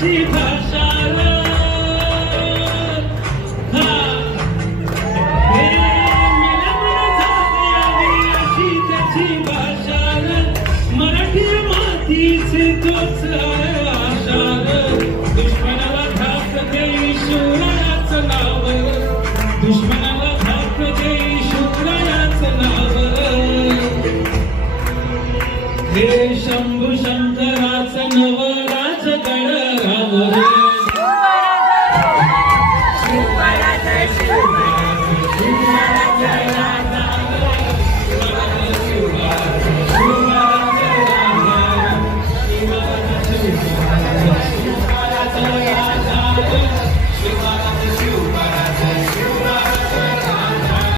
अशी भाषा मराठी मातीच तोच आशार दुश्मनाला धाक देई शिवरायाचं नाव दुश्मनाला धाक देई शिवरायाचं नाव हे शंभू शंकराचं नव